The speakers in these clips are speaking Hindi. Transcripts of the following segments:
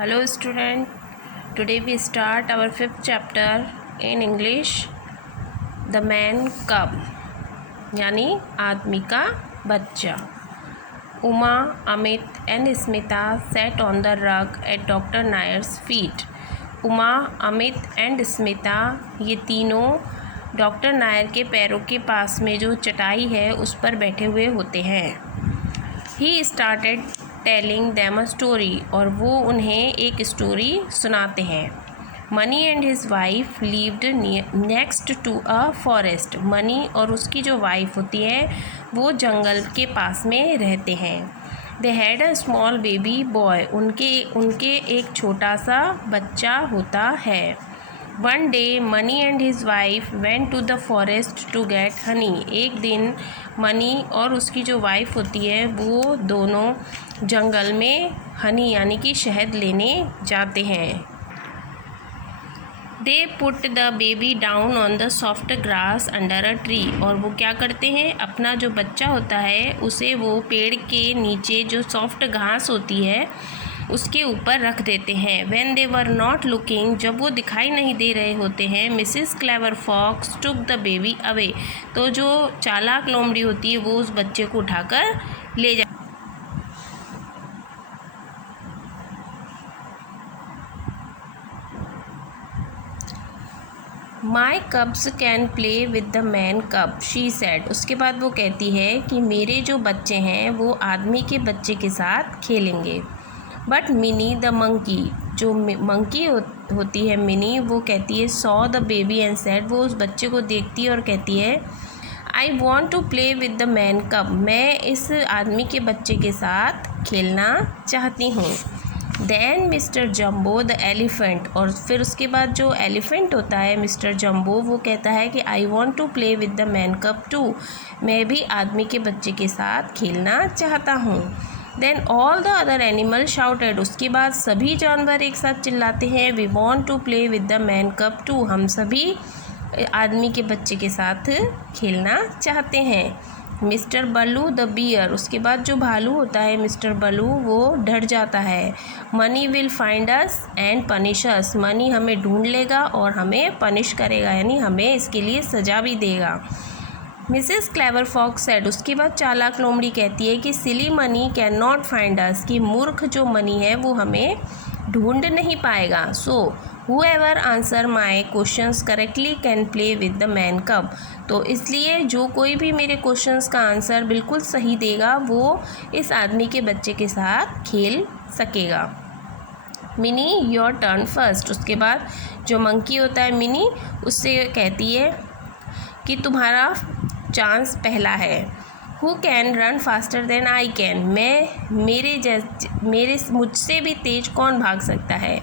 Hello student, today we start our fifth chapter in English, The Man Cub यानी आदमी का बच्चा. Uma, Amit and Smita sat on the rug at Dr. Nayer's feet. Uma, Amit and Smita ये तीनों डॉक्टर नायर के पैरों के पास में जो चटाई है उस पर बैठे हुए होते हैं. He started telling them a story और वो उन्हें एक स्टोरी सुनाते हैं. Mani and his wife lived next to a forest. Mani और उसकी जो वाइफ होती है वो जंगल के पास में रहते हैं. They had a small baby boy. उनके एक छोटा सा बच्चा होता है. One day Mani and his wife went to the forest to get honey. एक दिन मनी और उसकी जो वाइफ होती है वो दोनों जंगल में हनी यानी कि शहद लेने जाते हैं. दे put the baby down on the soft grass under a tree. और वो क्या करते हैं, अपना जो बच्चा होता है उसे वो पेड़ के नीचे जो सॉफ्ट घास होती है उसके ऊपर रख देते हैं. When they were not looking, जब वो दिखाई नहीं दे रहे होते हैं, Mrs Clever Fox took the baby away. तो जो चालाक लोमड़ी होती है वो उस बच्चे को उठाकर ले जा. My cubs can play with the man cub, she said. उसके बाद वो कहती है कि मेरे जो बच्चे हैं वो आदमी के बच्चे के साथ खेलेंगे. बट मिनी द मंकी, जो मंकी होती है मिनी, वो कहती है saw the baby and said. वो उस बच्चे को देखती है और कहती है I want to play with the man cub, मैं इस आदमी के बच्चे के साथ खेलना चाहती हूँ. Then Mr Jumbo the elephant, और फिर उसके बाद जो एलिफेंट होता है मिस्टर जम्बो वो कहता है कि I want to play with the man cub too, मैं भी आदमी के बच्चे के साथ खेलना चाहता हूँ. Then all the other animal shouted. उसके बाद सभी जानवर एक साथ चिल्लाते हैं we want to play with the man cub too, हम सभी आदमी के बच्चे के साथ खेलना चाहते हैं. मिस्टर बल्लू द बियर, उसके बाद जो भालू होता है मिस्टर बल्लू वो डर जाता है. Money will find us and punish us, money हमें ढूंढ लेगा और हमें पनिश करेगा यानी हमें इसके लिए सज़ा भी देगा. मिसेस क्लेवर फॉक्स सेड, उसके बाद चालाक लोमड़ी कहती है कि silly money can not find us, कि मूर्ख जो मनी है वो हमें ढूंढ नहीं पाएगा. So whoever answer my questions correctly can play with the man cub, तो इसलिए जो कोई भी मेरे क्वेश्चंस का आंसर बिल्कुल सही देगा वो इस आदमी के बच्चे के साथ खेल सकेगा. Mini your turn first. उसके बाद जो मंकी होता है मिनी उससे कहती है कि तुम्हारा चांस पहला है. Who can run faster than I can, मेरे मुझसे भी तेज कौन भाग सकता है.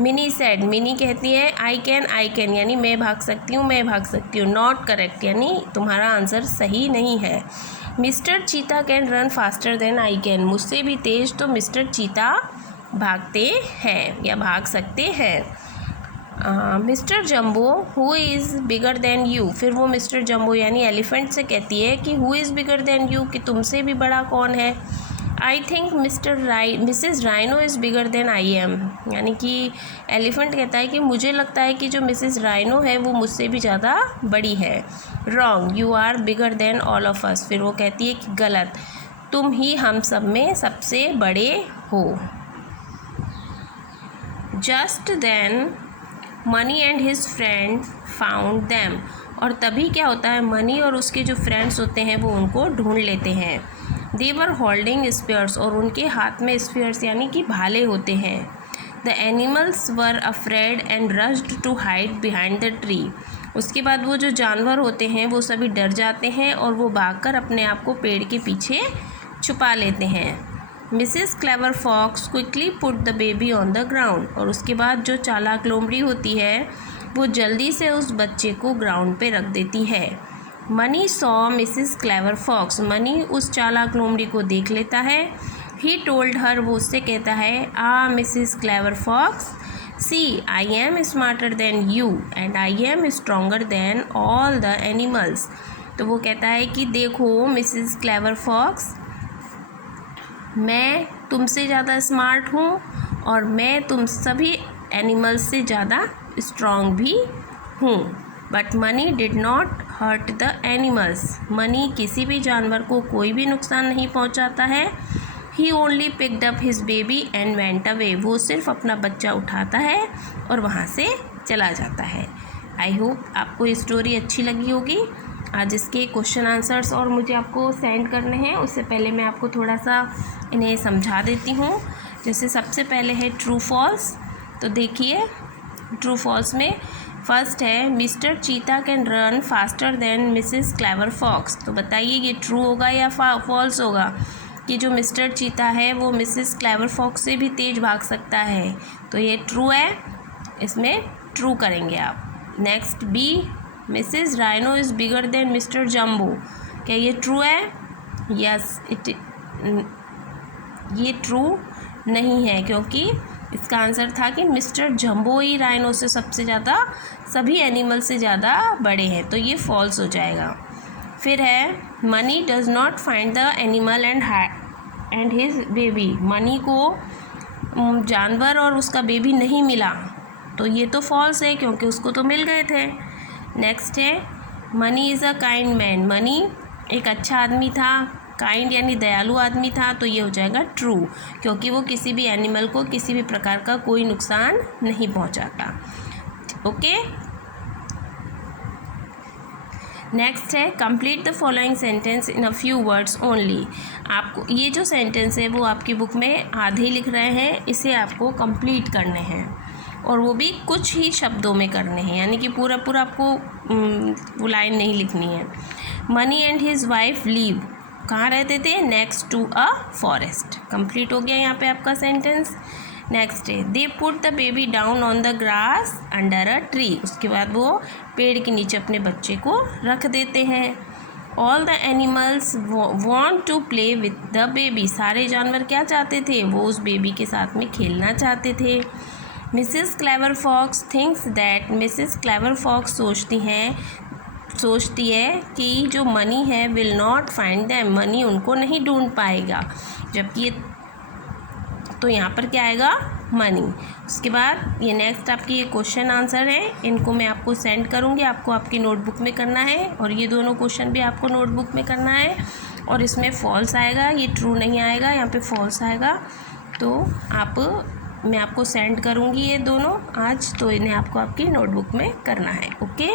मिनी सेड, मिनी कहती है आई कैन यानी मैं भाग सकती हूँ. नॉट करेक्ट यानी तुम्हारा आंसर सही नहीं है. Mr Cheetah can run faster than I can, मुझसे भी तेज तो मिस्टर चीता भागते हैं या भाग सकते हैं. Mister jumbo who is bigger than you, फिर वो मिस्टर जम्बो यानी एलिफेंट से कहती है कि who is bigger than you, कि तुमसे भी बड़ा कौन है. I think Mrs rhino is bigger than I am, यानी कि एलिफेंट कहता है कि मुझे लगता है कि जो मिसेस राइनो है वो मुझसे भी ज़्यादा बड़ी है. Wrong, you are bigger than all of us, फिर वो कहती है कि गलत, तुम ही हम सब में सबसे बड़े हो. Just then Mani and his friend found them, और तभी क्या होता है मनी और उसके जो फ्रेंड्स होते हैं वो उनको ढूंढ लेते हैं. दे वर होल्डिंग स्पीयर्स, और उनके हाथ में स्पीयर्स यानी कि भाले होते हैं. The animals were afraid and rushed to hide behind the tree. उसके बाद वो जो जानवर होते हैं वो सभी डर जाते हैं और वो भागकर अपने आप को पेड़ के पीछे छुपा लेते हैं. Mrs Clever Fox quickly put the baby on the ground, और उसके बाद जो चालाक लोमड़ी होती है वो जल्दी से उस बच्चे को ग्राउंड पे रख देती है. Mani saw Mrs Clever Fox, Mani उस चालाक लोमड़ी को देख लेता है. ही टोल्ड हर, वो उससे कहता है Mrs Clever Fox, see I am smarter than you and I am stronger than all the animals. तो वो कहता है कि देखो मिसेस क्लेवर फॉक्स, मैं तुमसे ज़्यादा स्मार्ट हूँ और मैं तुम सभी एनिमल्स से ज़्यादा स्ट्रॉन्ग भी हूँ। But Mani did not hurt the animals, Mani किसी भी जानवर को कोई भी नुकसान नहीं पहुँचाता है। He only picked up his baby and went away, वो सिर्फ अपना बच्चा उठाता है और वहाँ से चला जाता है। आई होप आपको ये स्टोरी अच्छी लगी होगी। आज इसके क्वेश्चन आंसर्स और मुझे आपको सेंड करने हैं, उससे पहले मैं आपको थोड़ा सा इन्हें समझा देती हूँ। जैसे सबसे पहले है ट्रू फॉल्स, तो देखिए ट्रू फॉल्स में फर्स्ट है Mr Cheetah can run faster than Mrs Clever Fox. तो बताइए ये ट्रू होगा या फॉल्स होगा कि जो मिस्टर चीता है वो मिसेस क्लेवर फॉक्स से भी तेज़ भाग सकता है। तो ये ट्रू है, इसमें ट्रू करेंगे आप। Next B Mrs rhino is bigger than Mr Jumbo, क्या ये ट्रू है? यस ये ट्रू नहीं है, क्योंकि इसका आंसर था कि मिस्टर जम्बो ही राइनो से सबसे ज़्यादा, सभी एनिमल से ज़्यादा बड़े हैं, तो ये फॉल्स हो जाएगा। फिर है money does not find the animal and his baby, money को जानवर और उसका बेबी नहीं मिला, तो ये तो फॉल्स है क्योंकि उसको तो मिल गए थे। नेक्स्ट है money is a kind man, money एक अच्छा आदमी था, काइंड यानी दयालु आदमी था, तो ये हो जाएगा ट्रू, क्योंकि वो किसी भी एनिमल को किसी भी प्रकार का कोई नुकसान नहीं पहुंचाता। ओके, नेक्स्ट है complete the following sentence in a few words only. आपको ये जो सेंटेंस है वो आपकी बुक में आधे लिख रहे हैं, इसे आपको कंप्लीट करने हैं और वो भी कुछ ही शब्दों में करने हैं, यानी कि पूरा आपको वो लाइन नहीं लिखनी है। Mani and his wife live, कहाँ रहते थे? Next to a forest. Complete हो गया यहाँ पे आपका सेंटेंस। नेक्स्ट है they put the baby down on the grass under a tree, उसके बाद वो पेड़ के नीचे अपने बच्चे को रख देते हैं। All the animals want to play with the baby, सारे जानवर क्या चाहते थे? वो उस बेबी के साथ में खेलना चाहते थे। Mrs Clever Fox thinks that, Mrs Clever Fox सोचती है कि जो मनी है will not find them, Mani उनको नहीं ढूंढ पाएगा, जबकि तो यहाँ पर क्या आएगा? मनी। उसके बाद ये नेक्स्ट आपकी ये क्वेश्चन आंसर है, इनको मैं आपको सेंड करूँगी, आपको आपकी नोटबुक में करना है, और ये दोनों क्वेश्चन भी आपको नोटबुक में करना है। और इसमें फॉल्स आएगा, ये ट्रू नहीं आएगा, यहाँ पे फॉल्स आएगा। तो मैं आपको सेंड करूँगी ये दोनों आज, तो इन्हें आपको आपकी नोटबुक में करना है। ओके।